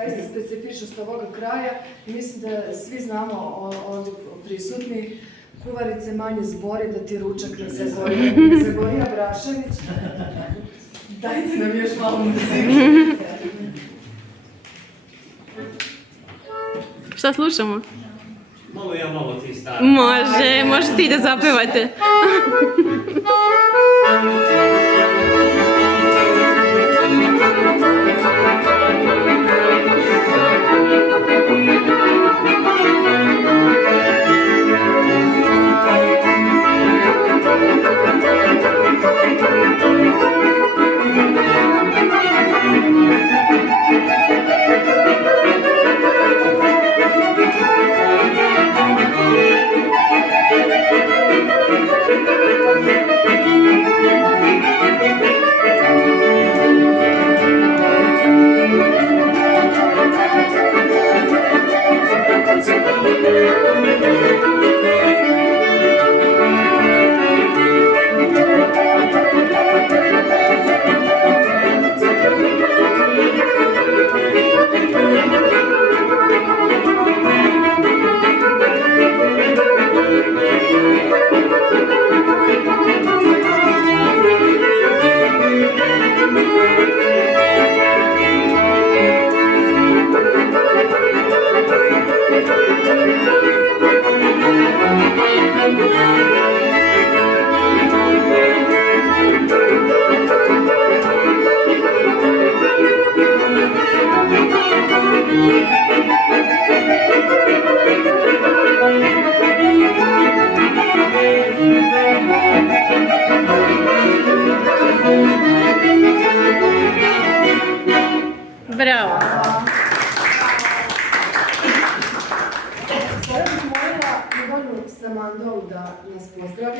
zaista specifičnost ovoga kraja i mislim da svi znamo ovdje prisutni kuvarice manje zbori da ti ručak ne zagori Abrašević. Dajte nam još malo muzike. Šta slušamo? Malo ja, malo ti stari. Može ti da zapevate. Bravo. Sada bih molila Ivanu Samandolu da nas pozdravi.